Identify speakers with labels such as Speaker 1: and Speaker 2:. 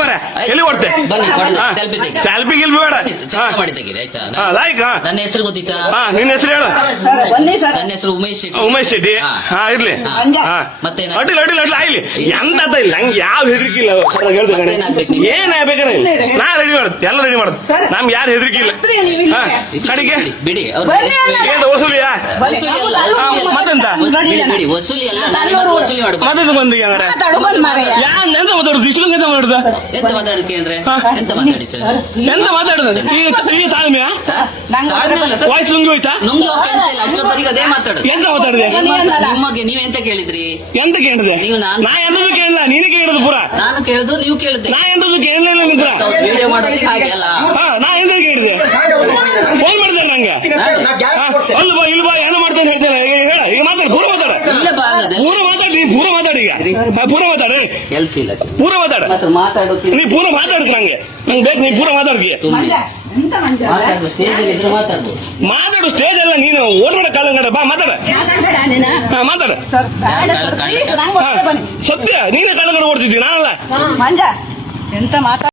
Speaker 1: ಮರ ಎಲ್ಲಿ ಹೊಡ್ತೆ
Speaker 2: ಬನ್ನಿ ಹೊಡೆದು ಸೆಲ್ಫಿ ತೆಗಿ.
Speaker 1: ಗಿಲ್ಬಿ ಬೇಡ.
Speaker 2: ಚೆಕ್ ಮಾಡಿ ತೆಗೀರಿ ಆಯ್ತಾ?
Speaker 1: ಹಾ ಲಾಯ್ಕ್
Speaker 2: ನನ್ನ ಹೆಸರು ಗೊತ್ತಿತ್ತಾ?
Speaker 1: ಹಾ ನಿನ್ನ ಹೆಸರು ಹೇಳು.
Speaker 3: ಸರ್
Speaker 2: ನನ್ನ ಹೆಸರು ಉಮೇಶ್ ಶೆಟ್ಟಿ.
Speaker 1: ಉಮೇಶ್ ಶೆಟ್ಟಿ.
Speaker 2: ಹಾ.
Speaker 1: ಹಾ ಇರ್ಲಿ.
Speaker 2: ಹಾ. ಮತ್ತೇನ?
Speaker 1: ಅಡ್ಡಿಲ್ಲ ಅಡ್ಡಿಲ್ಲ ಅಡ್ಡಿಲ್ಲ ಆಯ್ಲಿ. ಎಂತ ಇಲ್ಲ ನಂಗೆ ಯಾವ ಹೆದರಿಕಿಲ್ಲ
Speaker 2: ನಿಮ್ಗೆ?
Speaker 1: ಏನ್ ಆಗ್ಬೇಕಂದ್ರೆ ನಾ ರೆಡಿ ಮಾಡುತ್ತೆ ಎಲ್ಲ ರೆಡಿ ಮಾಡುತ್ತೆ.
Speaker 3: ಸರ್.
Speaker 1: ನಮ್ಗೆ ಯಾರು ಹೆದರಿಕಿಲ್ಲ
Speaker 3: ನೀವು?
Speaker 1: ಹಾ ಕಡೆಗೆ.
Speaker 2: ಬಿಡಿ, ಬಿಡಿ ಅವ್ರು
Speaker 3: ಬನ್ನಿ
Speaker 2: ಎಷ್ಟು
Speaker 1: ಏನ್ ವಸೂಲಿಯಾ?
Speaker 2: ವಸೂಲಿ ಅಲ್ಲ ವಸೂಲಿ ಅಲ್ಲ.
Speaker 1: ಮತ್ತೆಂತ?
Speaker 2: ಬಿಡಿ, ಬಿಡಿ ವಸೂಲಿ ಅಲ್ಲ ನಾನು ವಸೂಲಿ
Speaker 1: ಮತ್ತೆ ಹಂಗಾರೆ?
Speaker 3: ಮಾತಾಡು ಬಂದ್
Speaker 1: ಮಾತಾಡುದು ಇಷ್ಟು ಎಂತ ಮಾತಾಡುದ?
Speaker 2: ಎಂತ ಮಾತಾಡಿದ್ಕೇನ್ರೆ
Speaker 1: ಹಾ.
Speaker 2: ಎಂತ ಮಾತಾಡಿತ್ತು
Speaker 1: ಎಂತ ಮಾತಾಡುದು? ಈ ಈ ತಾಳ್ಮೆಯ. ವಾಯ್ಸ್ ನುಂಗಿ ಹೋಯ್ತಾ?
Speaker 2: ನುಂಗಿ ಹೋಗ್ತಾ ಇಲ್ಲ. ಅದೇ ಮಾತಾಡುದು.
Speaker 1: ಎಂತ ಮಾತಾಡಿದೆ?
Speaker 2: ನಿಮಗೆ ನೀವು ಎಂತ ಕೇಳಿದ್ರಿ?
Speaker 1: ಎಂತ ಕೇಳಿದೆ?
Speaker 2: ನೀವು ನಾನು-
Speaker 1: ನಾ ಎಂತದ್ದು ಕೇಳಿಲ್ಲ ನೀನು ಕೇಳಿದ್ರು ಪುರ.
Speaker 2: ನಾನು ಕೇಳುದು ನೀವು ಕೇಳಿದ್ದೆ.
Speaker 1: ನಾ ಎಂತದ್ದು ಕೇಳಲಿಲ್ಲ ನಿತ್ರ
Speaker 2: ವಿಡಿಯೋ ಮಾಡೋದು ಹಾಗೆ ಅಲ್ಲ.
Speaker 1: ಹಾ ನಾ ಎಂತ ಕೇಳಿದೆ? ಫೋನ್ ಮಾಡಿದೆ ನಂಗೆ. ಅಲ್ಲಿ ಬಾ ಇಲ್ಲಿ ಬಾ ಏನು ಮಾಡ್ತೇನೆ ಹೇಳ್ತೇನೆ? ಈಗ ಈಗ ಮಾತಾಡು ಪೂರ ಮಾತಾಡ.
Speaker 2: ಇಲ್ಲ ಬಾರದೆ
Speaker 1: ಪೂರ ಮಾತಾಡಿ ನೀ ಪೂರ ಮಾತಾಡಿ ಈಗ ಪೂರ ಮಾತಾಡ.
Speaker 2: ಕೆಲ್ಸ ಇಲ್ಲ
Speaker 1: ಪೂರ ಮಾತಾಡ
Speaker 2: ಮತ್ತೆ
Speaker 1: ನೀ ಪೂರ ಮಾತಾಡ್ತು ನಂಗೆ. ನಂಗೆ ಬೇಕು ನೀ ಪೂರ ಮಾತಾಡ್ತೀಯ.
Speaker 3: ಮಂಜ
Speaker 2: ಸ್ಟೇಜ್ ಅಲ್ಲಿ ಇದ್ರೆ ಮಾತಾಡ್ಬೋದು.
Speaker 1: ಮಾತಾಡು ಸ್ಟೇಜ್ ಅಲ್ಲ ನೀನು. ಓಡ್ಬೇಡ ಕಾಲಂಗಡ ಬಾ ಮಾತಾಡ? ಹಾ ಮಾತಾಡ. ಸತ್ಯ ನೀನೇ ಕಾಲ ಓಡ್ತಿದ್ದಿ ನಾನಲ್ಲ.
Speaker 3: ಮಂಜ ಎಂತ ಮಾತಾಡ